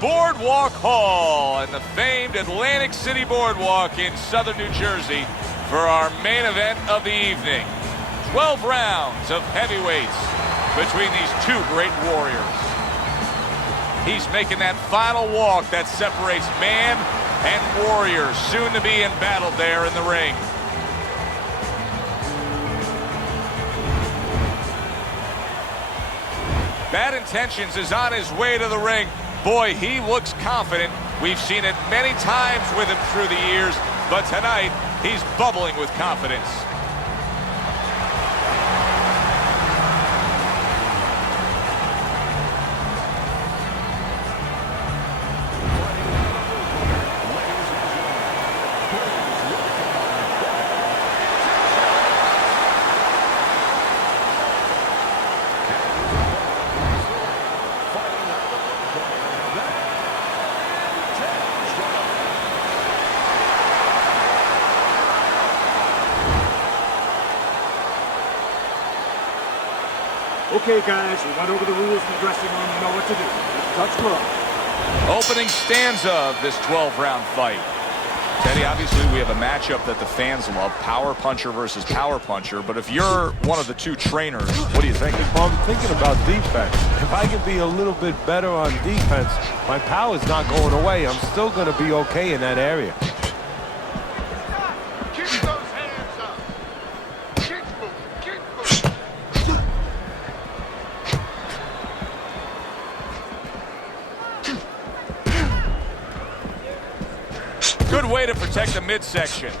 Boardwalk Hall and the famed Atlantic City Boardwalk in southern New Jersey for our main event of the evening. 12 rounds of heavyweights between these two great warriors. He's making that final walk that separates man and warrior, soon to be in battle there in the ring. Bad Intentions is on his way to the ring. Boy, he looks confident. We've seen it many times with him through the years, but tonight he's bubbling with confidence. Okay, guys, we went over the rules in the dressing room. You know what to do. Touch glove. Opening stanza of this 12-round fight. Teddy, obviously we have a matchup that the fans love, power puncher versus power puncher, but if you're one of the two trainers, what do you think? Well, I'm thinking about defense. If I can be a little bit better on defense, my power's not going away. I'm still going to be okay in that area. Good way to protect the midsection.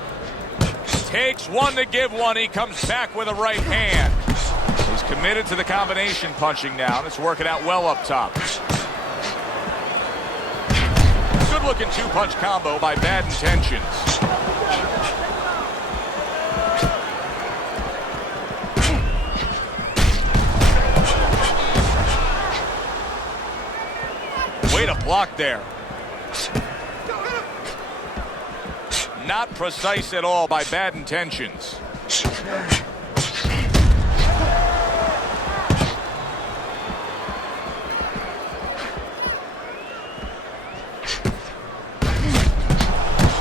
Takes one to give one. He comes back with a right hand. He's committed to the combination punching now, and it's working out well up top. Good-looking two-punch combo by Bad Intentions. Way to block there. Not precise at all by Bad Intentions.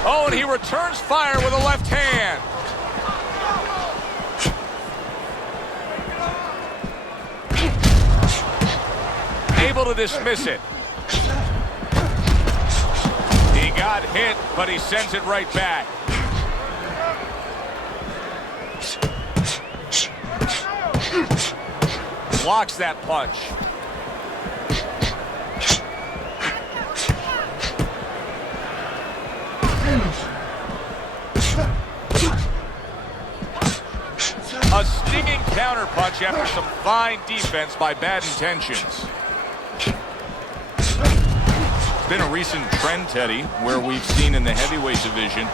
Oh, and he returns fire with a left hand. Able to dismiss it. He got hit, but he sends it right back. Blocks that punch. A stinging counter punch after some fine defense by Bad Intentions. It's been a recent trend, Teddy, where we've seen in the heavyweight division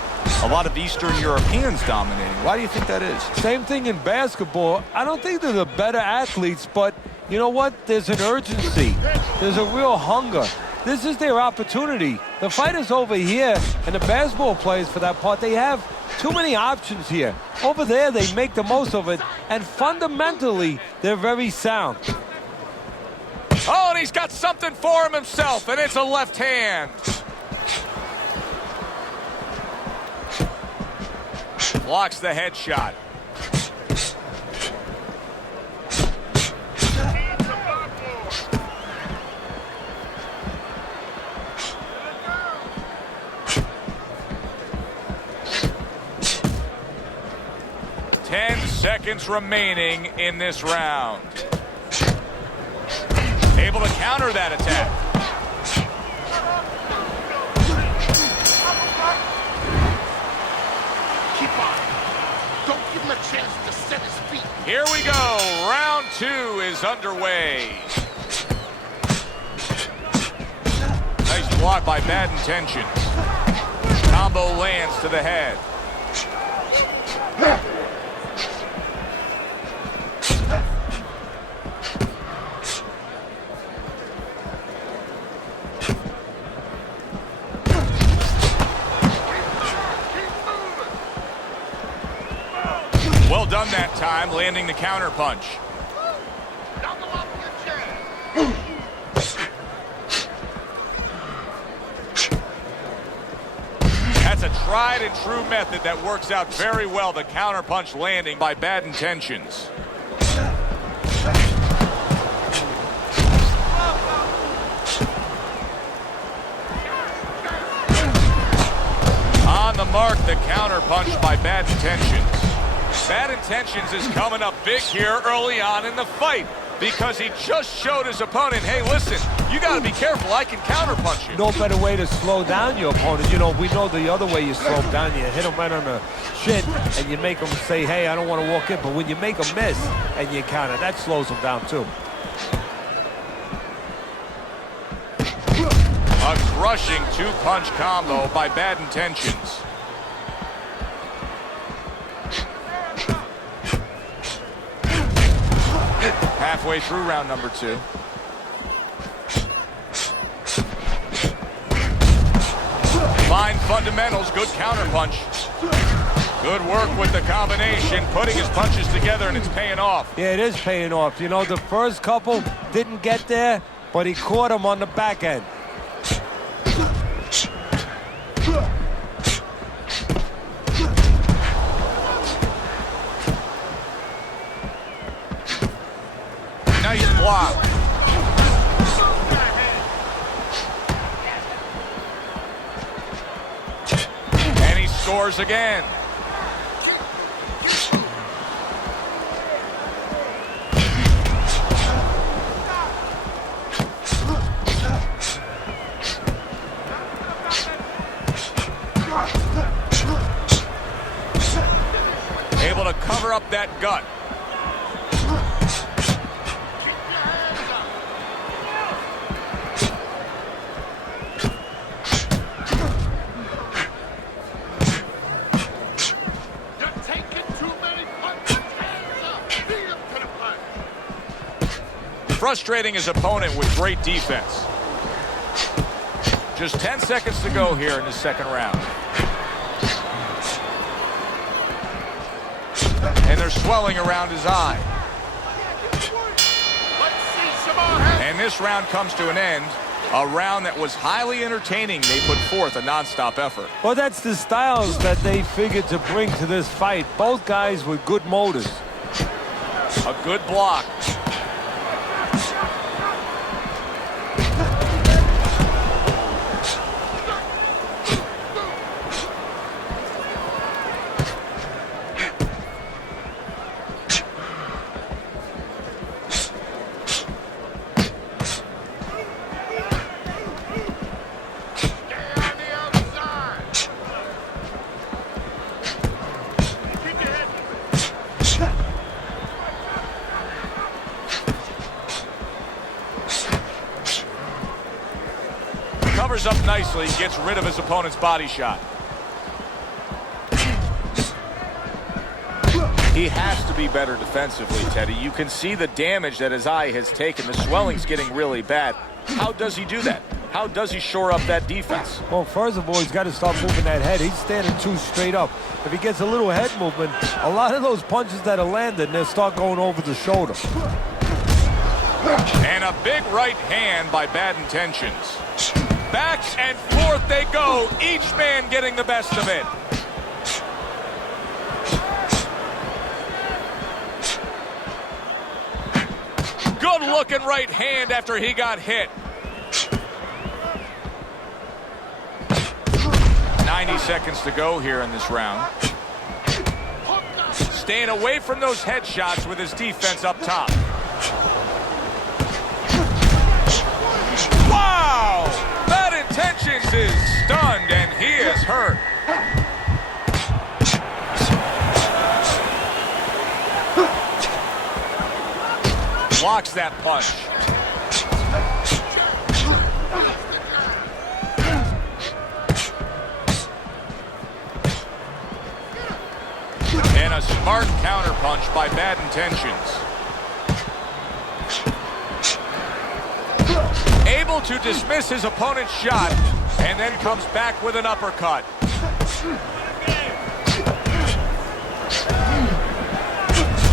a lot of Eastern Europeans dominating. Why do you think that is? Same thing in basketball. I don't think they're the better athletes, but you know what? There's an urgency. There's a real hunger. This is their opportunity. The fighters over here and the basketball players, for that part, they have too many options here. Over there, they make the most of it, and fundamentally, they're very sound. Oh, and he's got something for him himself, and it's a left hand. Blocks the headshot. Ten seconds remaining in this round. Able to counter that attack. Keep on. Don't give him a chance to set his feet. Here we go. Round two is underway. Nice block by Bad Intentions. Combo lands to the head. Well done that time, landing the counter punch. tried and true method that works out very well. The counterpunch landing by Bad Intentions. On the mark, the counterpunch by Bad Intentions. Bad Intentions is coming up big here early on in the fight because he just showed his opponent, hey, listen, you got to be careful. I can counterpunch you. No better way to slow down your opponent. You know, we know the other way you slow him down. You hit him right on the shin, and you make him say, hey, I don't want to walk in. But when you make him miss and you counter, that slows him down, too. A crushing two-punch combo by Bad Intentions. Halfway through round number 2. Fine fundamentals, good counterpunch. Good work with the combination, putting his punches together, and it's paying off. Yeah, it is paying off. You know, the first couple didn't get there, but he caught him on the back end. Nice block. And he scores again. Able to cover up that gut. Frustrating his opponent with great defense. Just 10 seconds to go here in the second round. And they're swelling around his eye. And this round comes to an end. A round that was highly entertaining. They put forth a non-stop effort. Well, that's the styles that they figured to bring to this fight. Both guys with good motors. A good block. Covers up nicely, gets rid of his opponent's body shot. He has to be better defensively, Teddy. You can see the damage that his eye has taken. The swelling's getting really bad. How does he do that? How does he shore up that defense? Well, first of all, he's got to start moving that head. He's standing too straight up. If he gets a little head movement, a lot of those punches that are landing, they'll start going over the shoulder. And a big right hand by Bad Intentions. Back and forth they go, each man getting the best of it. Good looking right hand after he got hit. 90 seconds to go here in this round. Staying away from those headshots with his defense up top. Wow! Bad Intentions is stunned and he is hurt. Blocks that punch. And a smart counterpunch by Bad Intentions. Able to dismiss his opponent's shot and then comes back with an uppercut.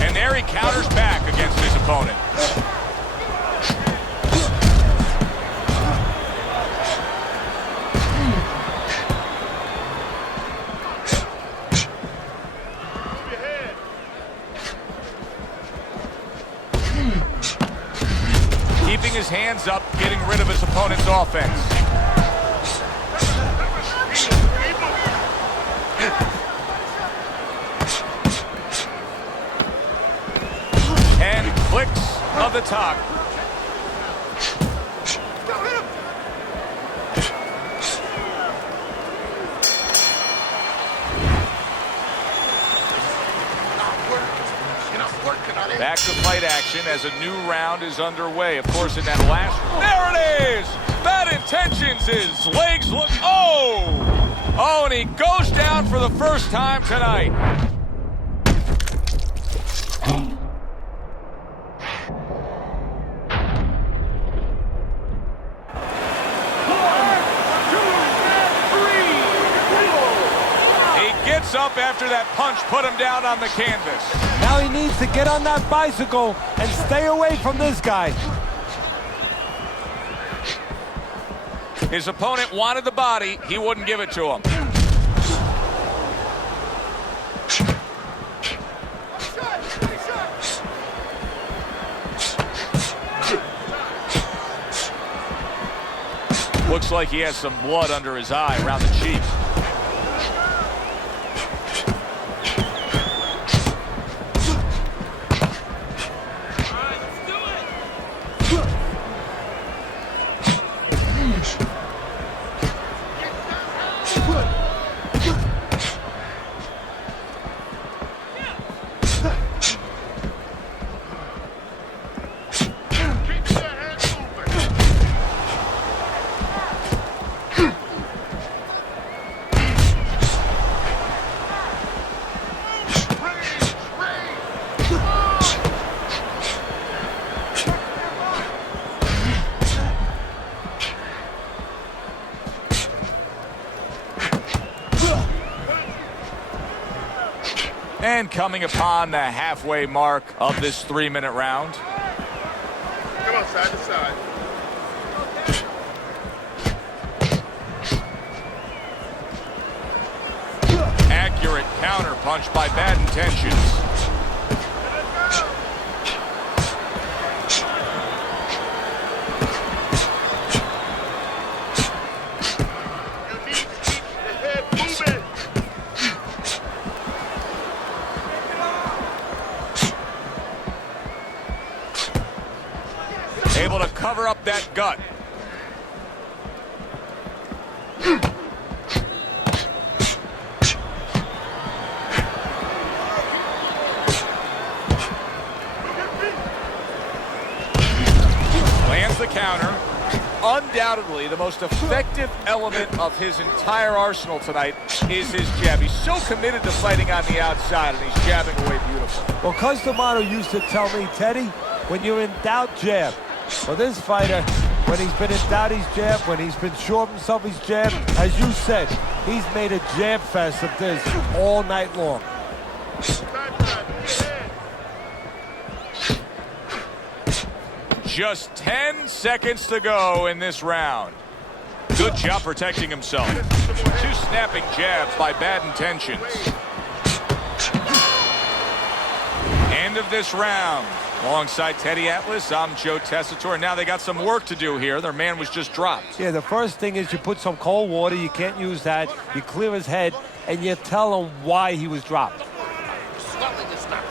And there he counters back against his opponent. ends up getting rid of his opponent's offense. And clicks of the talk. Back to fight action as a new round is underway. Of course, in that last... There it is! Bad Intentions, his legs look... Oh! Oh, and he goes down for the first time tonight. Gets up after that punch put him down on the canvas. Now he needs to get on that bicycle and stay away from this guy. His opponent wanted the body. He wouldn't give it to him. Looks like he has some blood under his eye around the cheek. And coming upon the halfway mark of this 3-minute round. Come on, side to side. Accurate counter punch by Bad Intentions. Able to cover up that gut. Lands the counter. Undoubtedly, the most effective element of his entire arsenal tonight is his jab. He's so committed to fighting on the outside, and he's jabbing away beautiful. Well, Customato used to tell me, Teddy, when you're in doubt, jab. Well, this fighter, when he's been in doubt, he's jabbed. When he's been sure of himself, he's jabbed. As you said, he's made a jab fest of this all night long. Just 10 seconds to go in this round. Good job protecting himself. 2 snapping jabs by Bad Intentions. End of this round. Alongside Teddy Atlas, I'm Joe Tessitore. Now they got some work to do here. Their man was just dropped. Yeah, the first thing is you put some cold water. You can't use that. You clear his head, and you tell him why he was dropped. Swelling is not.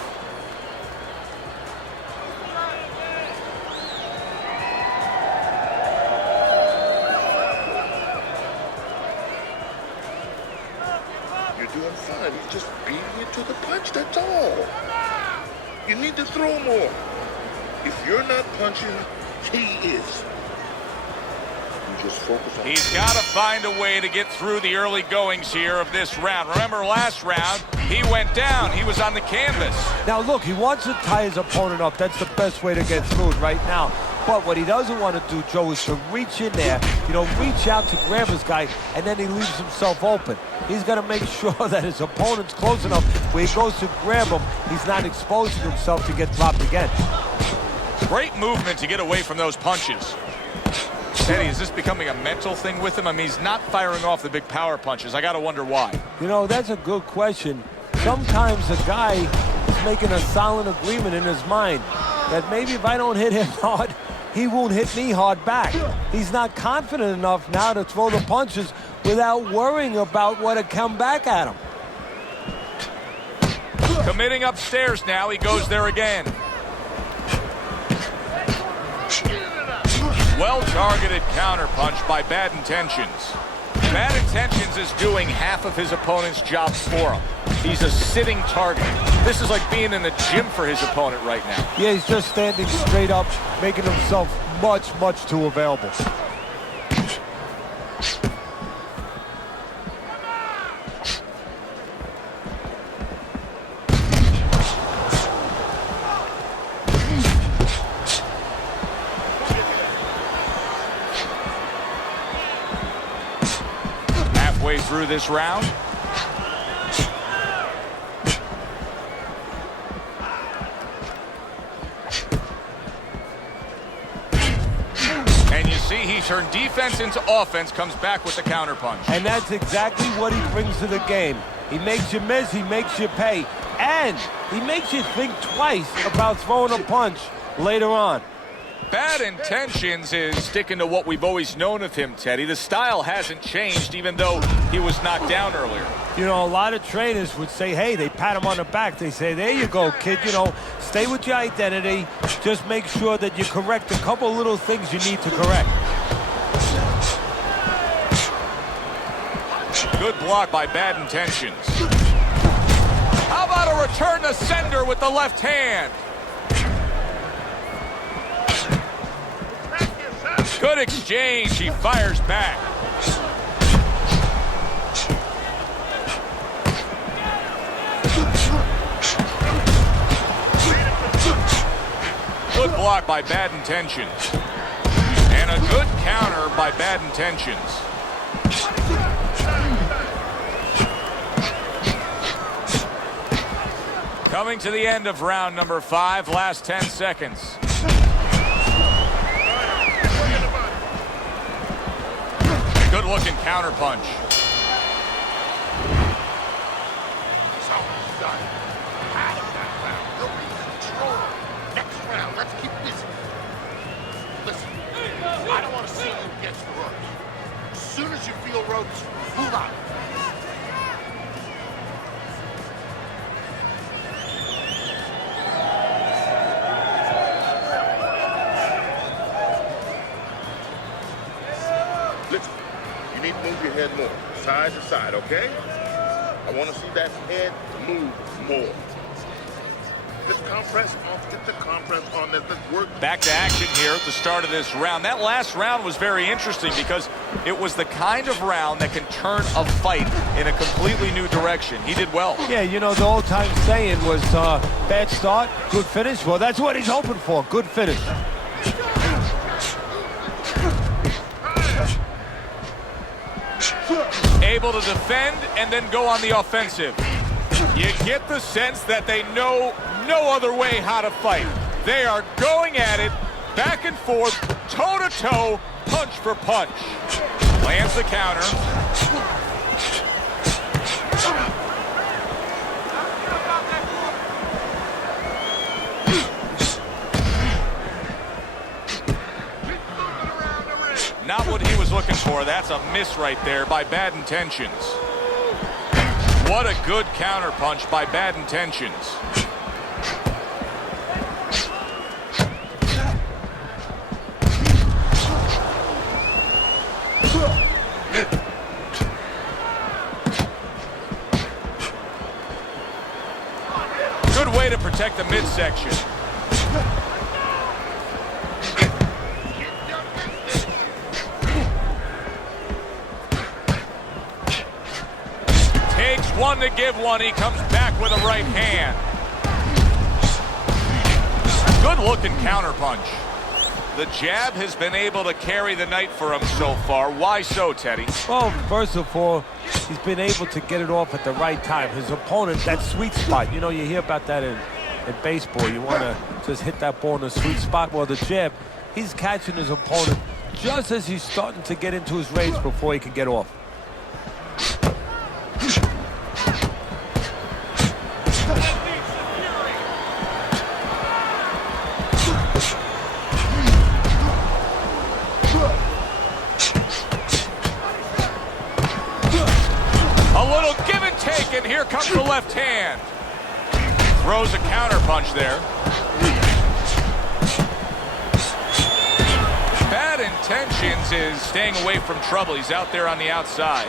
You're doing fine. He's just beating you to the punch, that's all. You need to throw more. If you're not punching, he is. You just focus on... He's got to find a way to get through the early goings here of this round. Remember last round, he went down. He was on the canvas. Now, look, he wants to tie his opponent up. That's the best way to get through it right now. But what he doesn't want to do, Joe, is to reach in there, reach out to grab his guy, and then he leaves himself open. He's got to make sure that his opponent's close enough where he goes to grab him, he's not exposing himself to get dropped again. Great movement to get away from those punches. Teddy, is this becoming a mental thing with him? I mean, he's not firing off the big power punches. I got to wonder why. That's a good question. Sometimes a guy is making a silent agreement in his mind that maybe if I don't hit him hard, he won't hit me hard back. He's not confident enough now to throw the punches without worrying about what had come back at him. Committing upstairs now, he goes there again. Well-targeted counterpunch by Bad Intentions. Bad Intentions is doing half of his opponent's job for him. He's a sitting target. This is like being in the gym for his opponent right now. Yeah, he's just standing straight up, making himself much, much too available. Halfway through this round. And you see he turned defense into offense, comes back with the counterpunch. And that's exactly what he brings to the game. He makes you miss, he makes you pay, and he makes you think twice about throwing a punch later on. Bad Intentions is sticking to what we've always known of him, Teddy. The style hasn't changed, even though he was knocked down earlier. You know, a lot of trainers would say, hey, they pat him on the back. They say, there you go, kid. You know, stay with your identity. Just make sure that you correct a couple little things you need to correct. Good block by Bad Intentions. How about a return to sender with the left hand? Good exchange. He fires back. Good block by Bad Intentions. And a good counter by Bad Intentions. Coming to the end of round number 5, last 10 seconds. Good looking counterpunch. It's almost done. Out of that round. You'll be in control. Next round, let's keep busy. Listen, I don't want to see you against the ropes. As soon as you feel ropes, move out. Listen, you need to move your head more, side to side, okay? I want to see that head move more. Get the compress off, get the compress on, let's work. Back to action here at the start of this round. That last round was very interesting because it was the kind of round that can turn a fight in a completely new direction. He did well. Yeah, you know, the old-time saying was bad start, good finish. Well, that's what he's hoping for, good finish. Able to defend and then go on the offensive. You get the sense that they know no other way how to fight. They are going at it, back and forth, toe-to-toe, punch for punch. Lands the counter. Not what he was looking for. That's a miss right there by Bad Intentions. What a good counterpunch by Bad Intentions. Good way to protect the midsection. Takes one to give one. He comes back with a right hand. Good looking counterpunch. The jab has been able to carry the night for him so far. Why so, Teddy? Well, first of all, he's been able to get it off at the right time. His opponent, that sweet spot, you know, you hear about that in baseball. You want to just hit that ball in the sweet spot. Well, the jab, he's catching his opponent just as he's starting to get into his range before he can get off. and here comes the left hand. Throws a counter punch there. Bad Intentions is staying away from trouble. He's out there on the outside.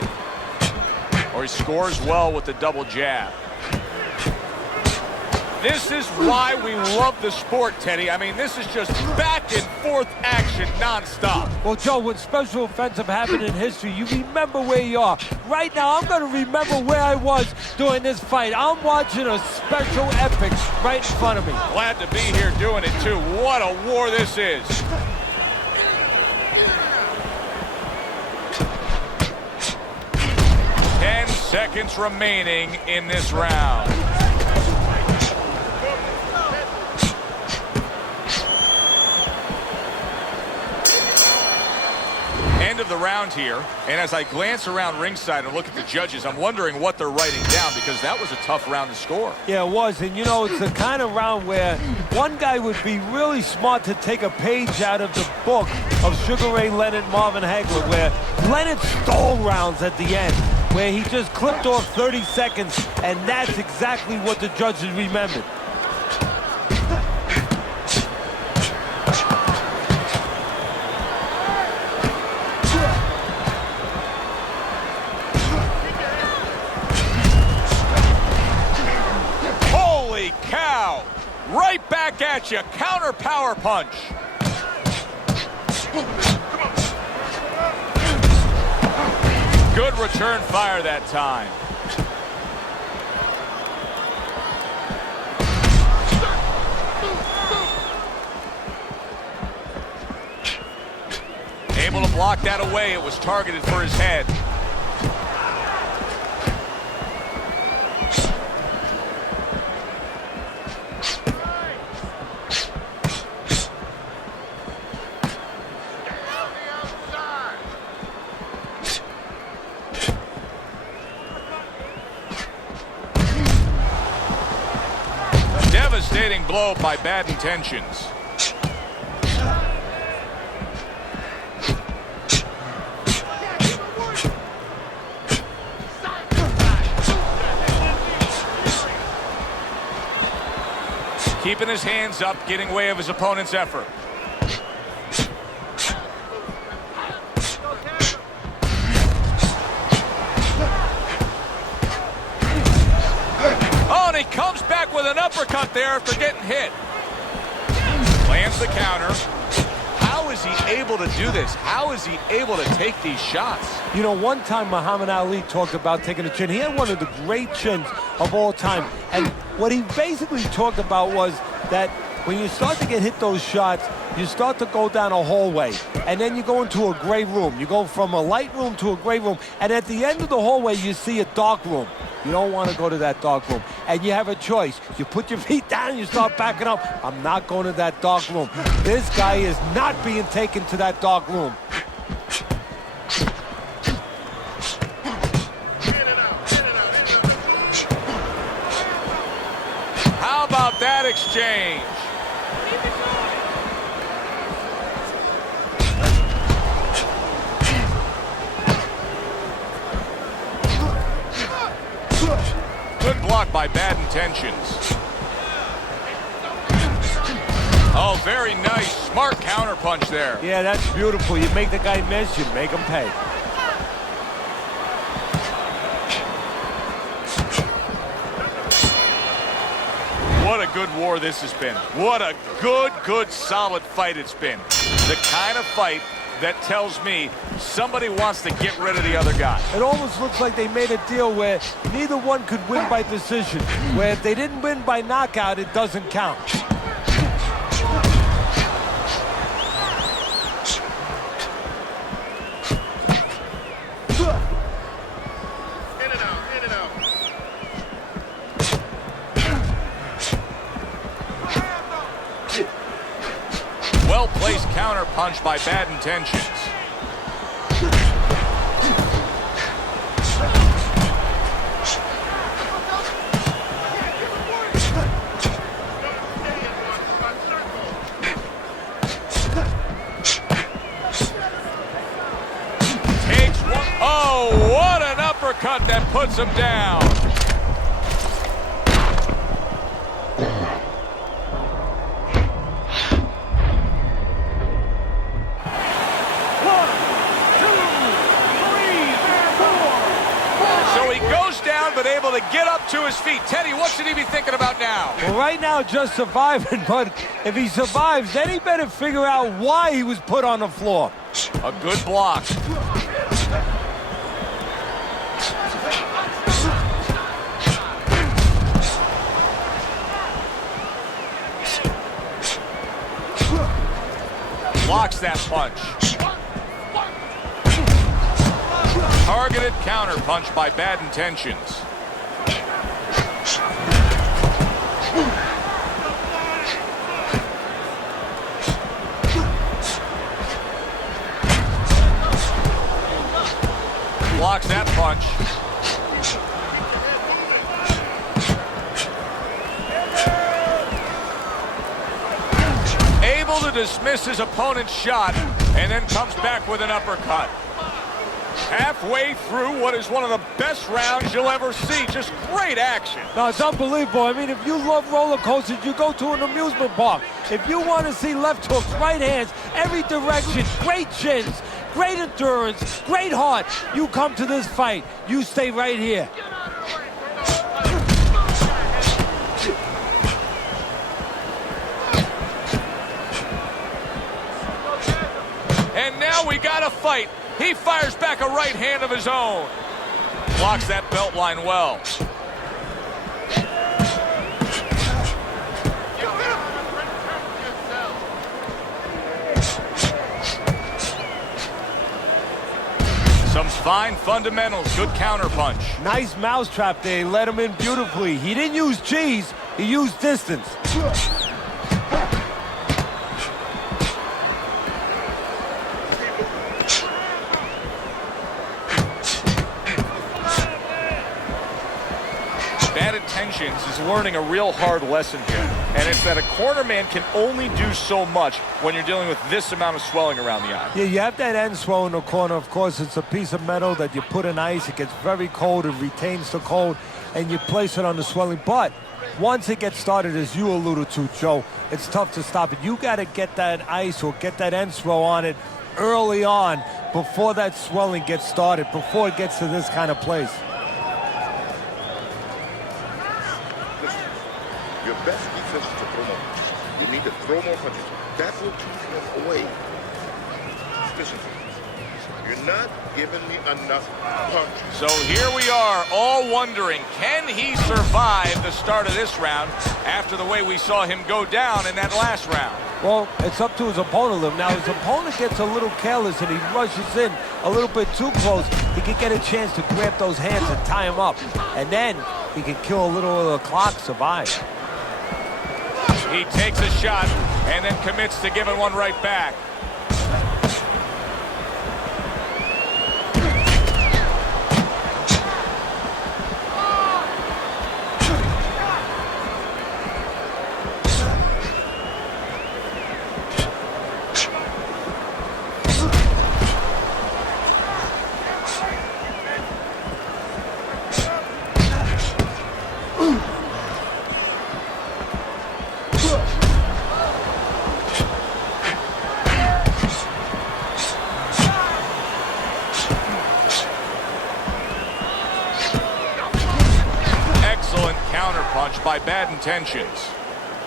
Or he scores well with the double jab. This is why we love the sport, Teddy. I mean, this is just back and forth action nonstop. Well, Joe, when special offensive happen in history, you remember where you are. Right now, I'm going to remember where I was during this fight. I'm watching a special epic right in front of me. Glad to be here doing it, too. What a war this is. Seconds remaining in this round. End of the round here, and as I glance around ringside and look at the judges, I'm wondering what they're writing down, because that was a tough round to score. Yeah, it was, and you know, it's the kind of round where one guy would be really smart to take a page out of the book of Sugar Ray Leonard, Marvin Hagler, where Leonard stole rounds at the end, where he just clipped off 30 seconds, and that's exactly what the judges remembered. Holy cow! Right back at you, counter power punch. Good return fire that time. Able to block that away. It was targeted for his head. Devastating blow by Bad Intentions. Keeping his hands up, getting way of his opponent's effort. Oh, and he comes back with an uppercut there after getting hit. Lands the counter. How is he able to do this? How is he able to take these shots? You know, one time Muhammad Ali talked about taking a chin. He had one of the great chins of all time. And what he basically talked about was that when you start to get hit those shots, you start to go down a hallway, and then you go into a gray room. You go from a light room to a gray room, and at the end of the hallway, you see a dark room. You don't want to go to that dark room, and you have a choice. You put your feet down, you start backing up. I'm not going to that dark room. This guy is not being taken to that dark room. How about that exchange? Good block by Bad Intentions. Oh, very nice. Smart counter punch there. Yeah, that's beautiful. You make the guy miss, you make him pay. What a good war this has been. What a good, solid fight it's been. The kind of fight that tells me somebody wants to get rid of the other guy. It almost looks like they made a deal where neither one could win by decision. Where if they didn't win by knockout, it doesn't count. Well-placed counter punch by Bad Intentions. Takes one. Oh, what an uppercut that puts him down. down, but able to get up to his feet. Teddy, what should he be thinking about now? Well, right now, just surviving, but if he survives, then he better figure out why he was put on the floor. A good block. Blocks that punch. Targeted counter punch by Bad Intentions. Blocks that punch. Able to dismiss his opponent's shot and then comes back with an uppercut. Halfway through what is one of the best rounds you'll ever see. Just great action. No, it's unbelievable. I mean, if you love roller coasters, you go to an amusement park. If you want to see left hooks, right hands, every direction, great chins, great endurance, great heart, you come to this fight. You stay right here. And now we got a fight. He fires back a right hand of his own. Blocks that belt line well. Some fine fundamentals. Good counter punch. Nice mousetrap there. He let him in beautifully. He didn't use cheese. He used distance. Bad Intentions is learning a real hard lesson here, and it's that a corner man can only do so much when you're dealing with this amount of swelling around the eye. Yeah, you have that end swell in the corner. Of course, it's a piece of metal that you put in ice. It gets very cold. It retains the cold, and you place it on the swelling. But once it gets started, as you alluded to, Joe, it's tough to stop it. You got to get that ice or get that end swell on it early on before that swelling gets started, before it gets to this kind of place. Your best defense is to throw more punches. You need to throw more punches. That will keep him away. Listen, you're not giving me enough punches. So here we are, all wondering, can he survive the start of this round after the way we saw him go down in that last round? Well, it's up to his opponent. Now, his opponent gets a little careless and he rushes in a little bit too close. He can get a chance to grab those hands and tie him up. And then he can kill a little of the clock, survive. He takes a shot and then commits to giving one right back. Counterpunch by Bad Intentions.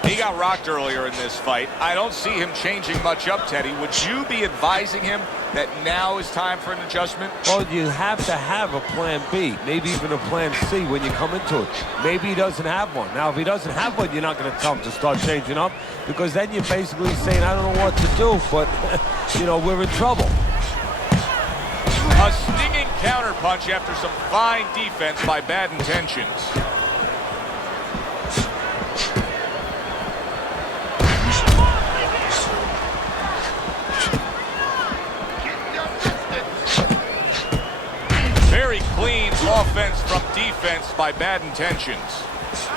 He got rocked earlier in this fight. I don't see him changing much up, Teddy. Would you be advising him that now is time for an adjustment? Well, you have to have a plan B, maybe even a plan C when you come into it. Maybe he doesn't have one. Now, if he doesn't have one, you're not going to tell him to start changing up, because then you're basically saying, I don't know what to do, but, you know, we're in trouble. A stinging counterpunch after some fine defense by Bad Intentions. Very clean offense from defense by Bad Intentions.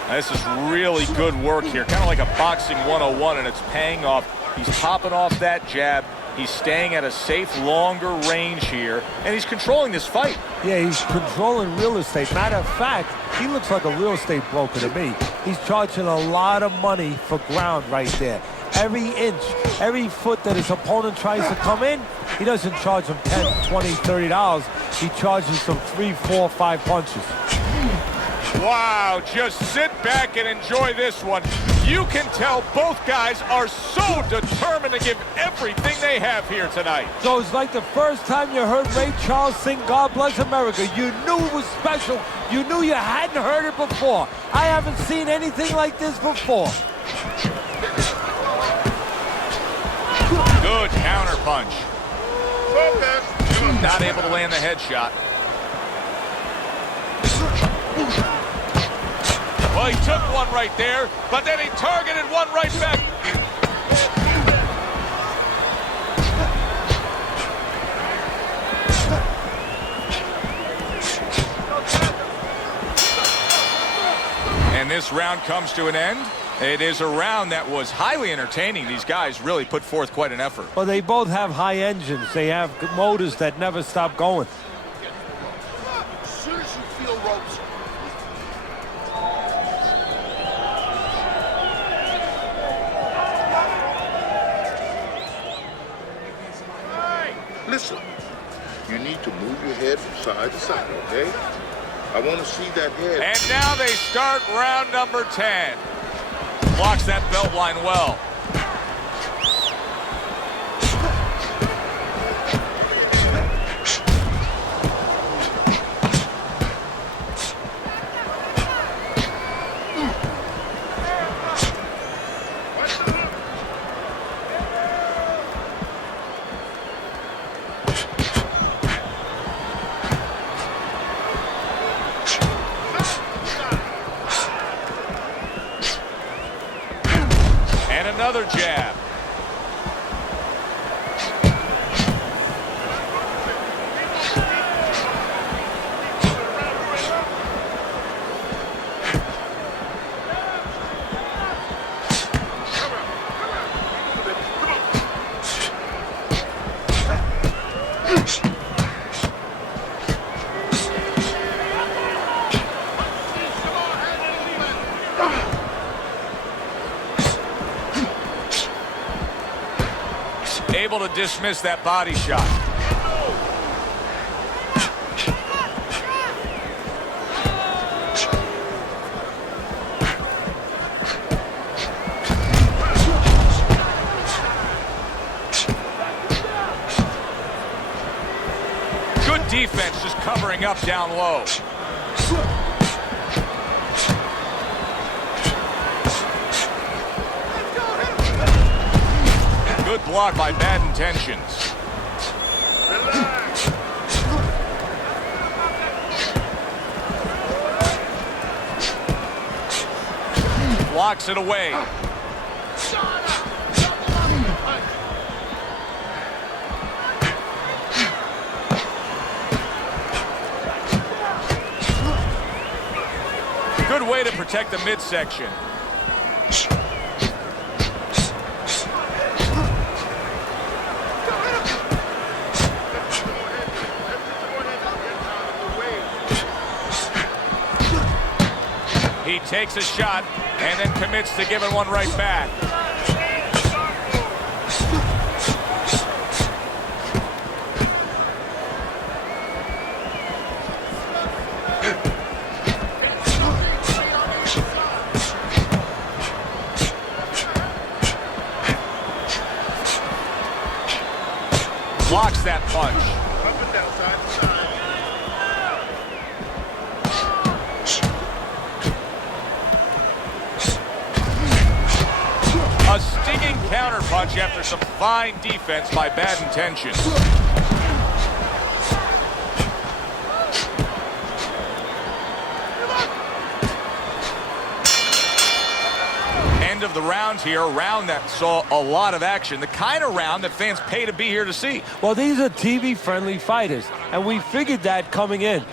This is really good work here, kind of like a boxing 101, and it's paying off. He's popping off that jab. He's staying at a safe, longer range here, and he's controlling this fight. Yeah, he's controlling real estate. Matter of fact, he looks like a real estate broker to me. He's charging a lot of money for ground right there. Every inch, every foot that his opponent tries to come in, he doesn't charge him $10, $20, $30. He charges them 3, 4, 5 punches. Wow, just sit back and enjoy this one. You can tell both guys are so determined to give everything they have here tonight. So it's like the first time you heard Ray Charles sing God Bless America. You knew it was special. You knew you hadn't heard it before. I haven't seen anything like this before. Good counter punch. Not able to land the headshot. Well, he took one right there, but then he targeted one right back. And this round comes to an end. It is a round that was highly entertaining. These guys really put forth quite an effort. Well, they both have high engines. They have motors that never stop going. As soon as you feel ropes. Listen, you need to move your head from side to side, okay? I want to see that head. And now they start round number 10. Blocks that belt line well. Another jab. Able to dismiss that body shot. Good defense, just covering up down low. Good block by Bad Intentions. Blocks it away. Good way to protect the midsection. He takes a shot and then commits to giving one right back. Blocks that punch. Up and down, side to side. A stinging counterpunch after some fine defense by Bad Intentions. End of the round here, a round that saw a lot of action, the kind of round that fans pay to be here to see. Well, these are TV-friendly fighters, and we figured that coming in.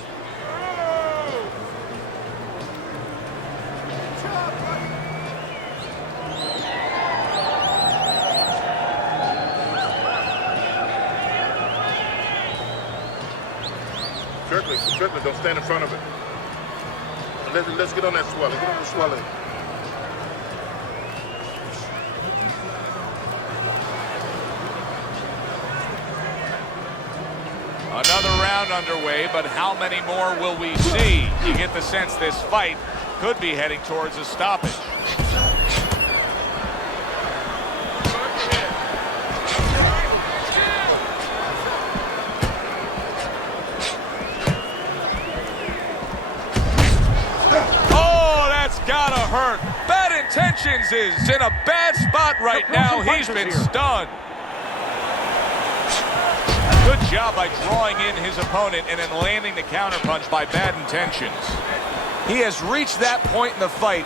Trevor, don't stand in front of it. Let's get on that swelling. Get on the swelling. Another round one underway, but how many more will we see? You get the sense this fight could be heading towards a stoppage. Oh, that's gotta hurt. Bad Intentions is in a bad spot right now. He's been stunned. Good job by drawing in his opponent and then landing the counterpunch by Bad Intentions. He has reached that point in the fight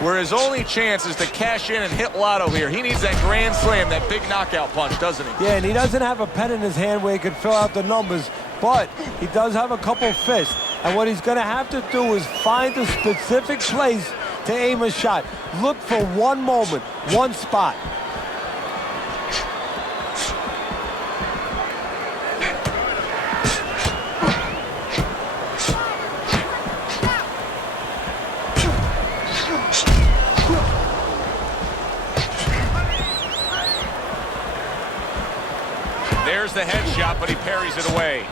where his only chance is to cash in and hit lotto here. He needs that grand slam, that big knockout punch, doesn't he? Yeah, and he doesn't have a pen in his hand where he can fill out the numbers, but he does have a couple fists. And what he's going to have to do is find a specific place to aim a shot. Look for one moment, one spot. There's the headshot, but he parries it away.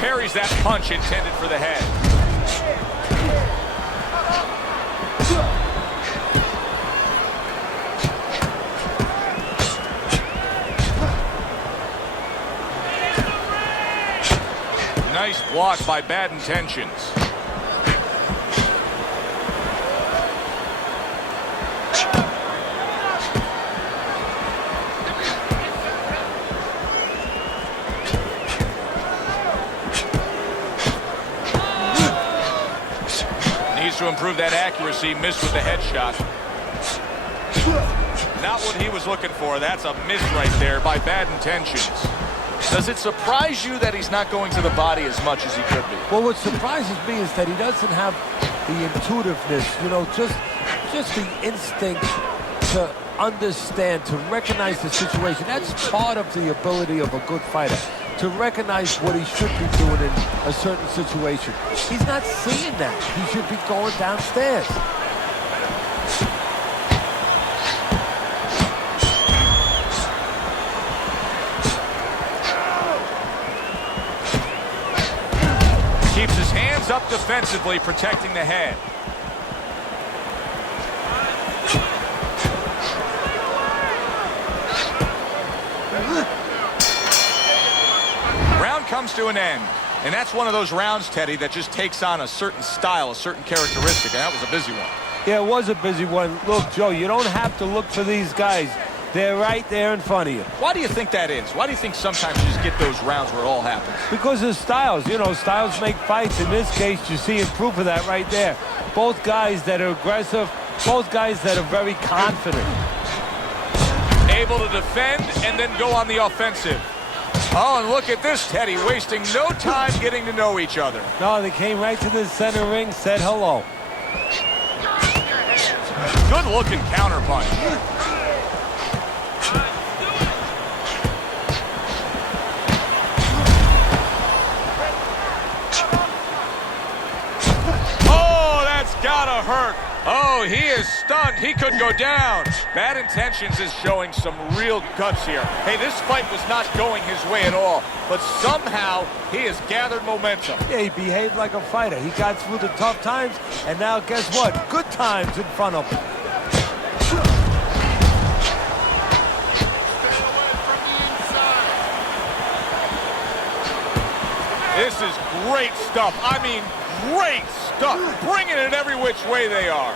Parries that punch intended for the head. Nice block by Bad Intentions. Needs to improve that accuracy. Missed with the headshot. Not what he was looking for. That's a miss right there by Bad Intentions. Does it surprise you that he's not going to the body as much as he could be? Well, what surprises me is that he doesn't have the intuitiveness, you know, just the instinct to understand, to recognize the situation. That's part of the ability of a good fighter, to recognize what he should be doing in a certain situation. He's not seeing that. He should be going downstairs. Keeps his hands up defensively, protecting the head. Round comes to an end. And that's one of those rounds, Teddy, that just takes on a certain style, a certain characteristic. And that was a busy one. Yeah, it was a busy one. Look, Joe, you don't have to look for these guys. They're right there in front of you. Why do you think that is? Why do you think sometimes you just get those rounds where it all happens? Because of styles. You know, styles make fights. In this case, you're seeing proof of that right there. Both guys that are aggressive, both guys that are very confident. Able to defend and then go on the offensive. Oh, and look at this, Teddy, wasting no time getting to know each other. No, they came right to the center ring, said hello. Good-looking counterpunch. Gotta hurt. Oh, he is stunned. He could go down. Bad Intentions is showing some real guts here. Hey, this fight was not going his way at all, but somehow he has gathered momentum. Yeah, he behaved like a fighter. He got through the tough times, and now guess what? Good times in front of him. This is great stuff. I mean, great stuff. Bringing it every which way they are.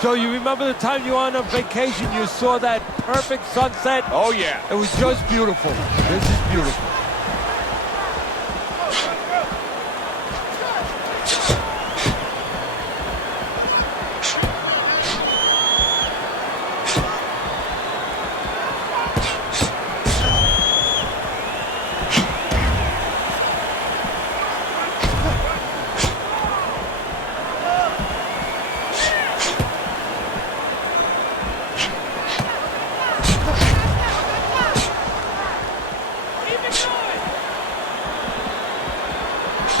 So you remember the time you were on vacation, you saw that perfect sunset? Oh, yeah. It was just beautiful. This is beautiful.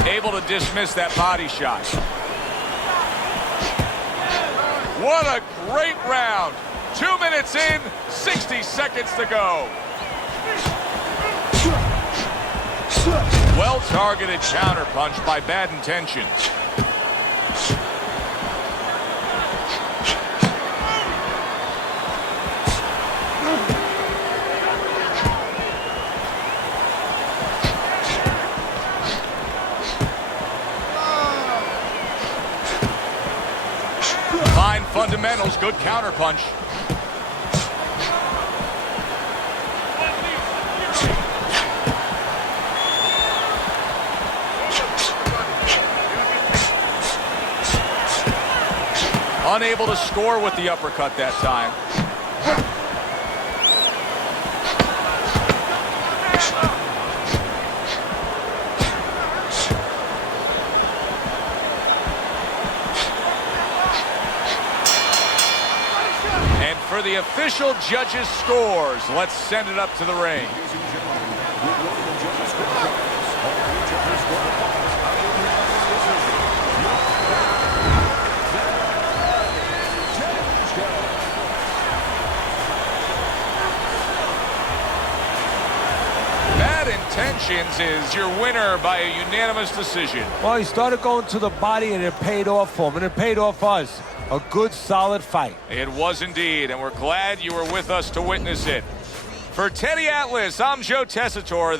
Able to dismiss that body shot. What a great round. 2 minutes in, 60 seconds to go. Well-targeted counterpunch by Bad Intentions. Fine fundamentals, good counterpunch. Unable to score with the uppercut that time. And for the official judges' scores, let's send it up to the ring. Bad Intentions is your winner by a unanimous decision. Well, he started going to the body, and it paid off for him, and it paid off for us. A good, solid fight. It was indeed, and we're glad you were with us to witness it. For Teddy Atlas, I'm Joe Tessitore.